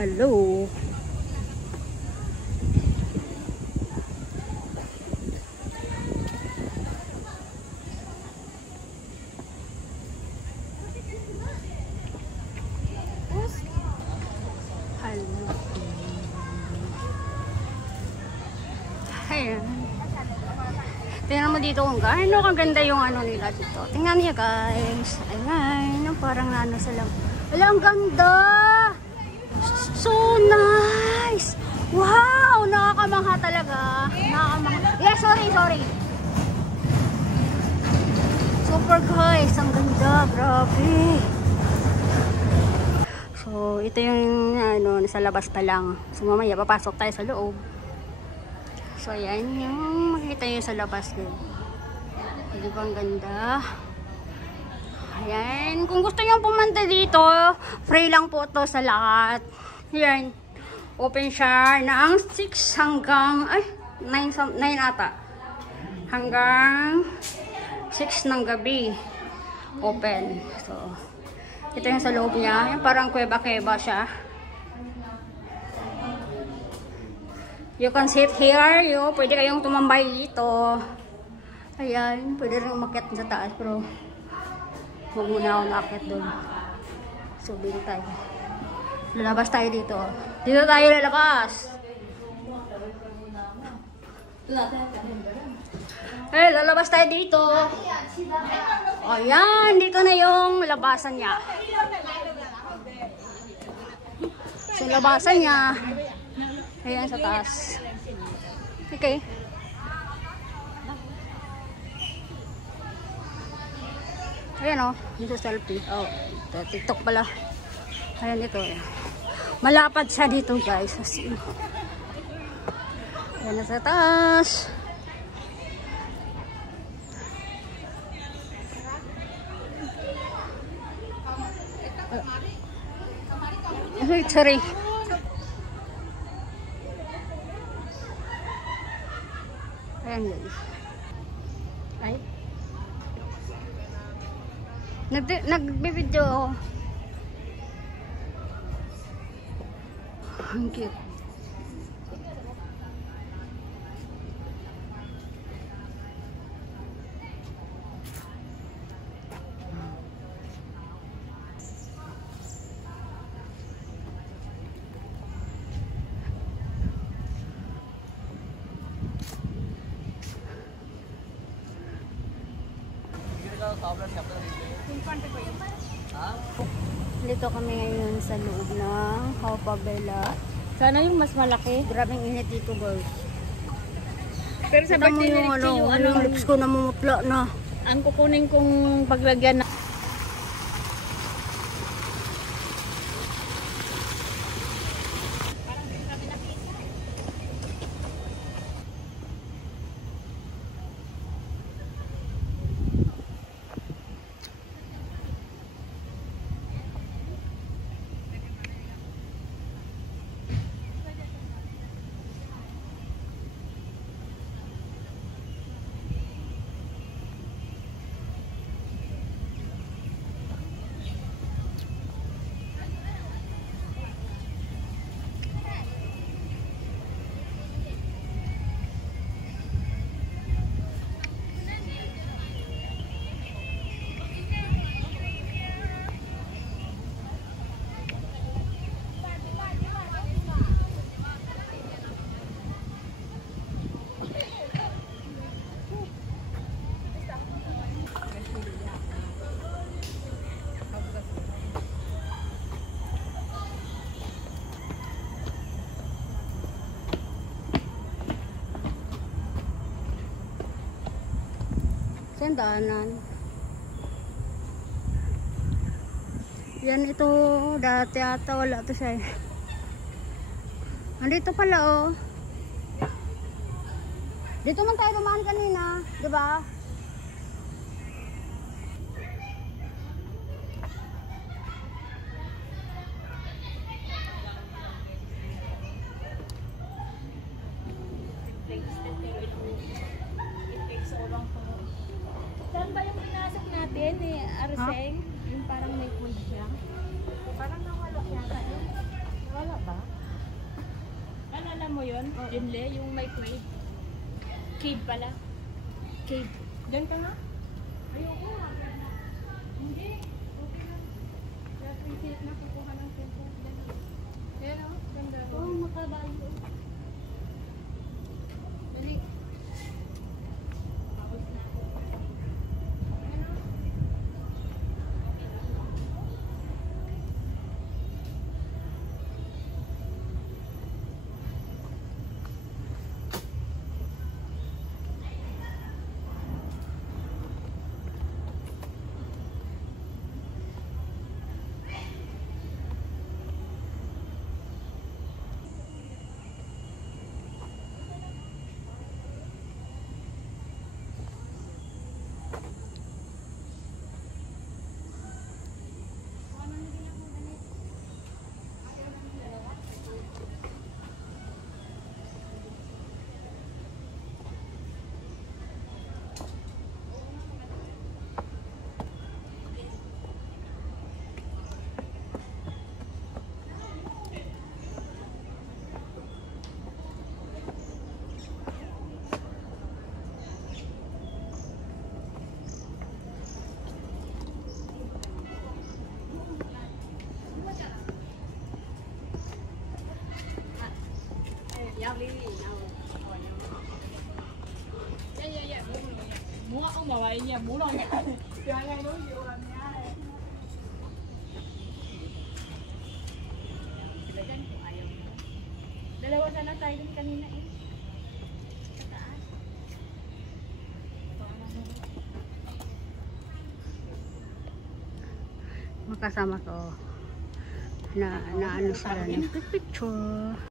Hello. Ayan. Tingnan mo dito kung gaano kaganda yung ano nila dito. Tingnan niya guys. Ayan. Parang nano sila. Wala, ang ganda. So nice. Wow. Nakakamangha talaga. Nakakamangha. Yeah, sorry. Super guys. Ang ganda. Grabe. So ito yung ano, nasa labas pa lang. So mamaya papasok tayo sa loob. So, ayan yung makikita nyo sa labas din. Di ba ang ganda? Ayan. Kung gusto nyo pumunta dito, free lang po to sa lahat. Ayan. Open siya ng 6 hanggang, 9 ata. Hanggang 6 ng gabi. Open. So, ito yung sa loob niya. Ayan, parang kuweba-kuweba siya. You can sit here, pwede kayong tumambay dito. Ayan, pwede rin umakyat sa taas, pero huwag muna ako umakyat doon. So, dito tayo. Lalabas tayo dito. Dito tayo lalabas. Lalabas tayo dito. Ayan, dito na yung labasan niya. So, labasan niya. Ayan sa taas. Okay. Ayan o. Dito selfie. Oh, ito, TikTok pala. Ayan ito. Ayan. Malapad siya dito guys. Ayan na sa taas. Sorry. Ayan guys. Ay. Nag-video ako. Ang cute. Dito kami ngayon sa loob ng Haw-Pa-Villa. Sana yung mas malaki. Grabing init dito guys. Pero sa birthday ni Richie yung lips ko namumutla na. Ang kukunin kong paglagyan na Saan daanan? Yan ito. Dati ata wala to siya eh. Andito pala oh. Dito man tayo dumaan kanina. Diba? Saan ba yung pinasok natin ni Arseng? Yung parang may food siya. Parang nawala yata yun. Wala ba? Alala mo yun? Jinle, yung may crave. Cave pala. Cave. Diyan ka na? Ayoko. Hindi. Okay lang. Kaya appreciate na kukuha ng tempo. Yan o. Ganda. Oo, makabayo. Dali. Pause na. Yan o. Mua ông mà vậy nhà muốn rồi cho ngay đối diện làm nha dalawa sana tayo dun kanina eh sa taas Makasama ko na ano sila ng picture.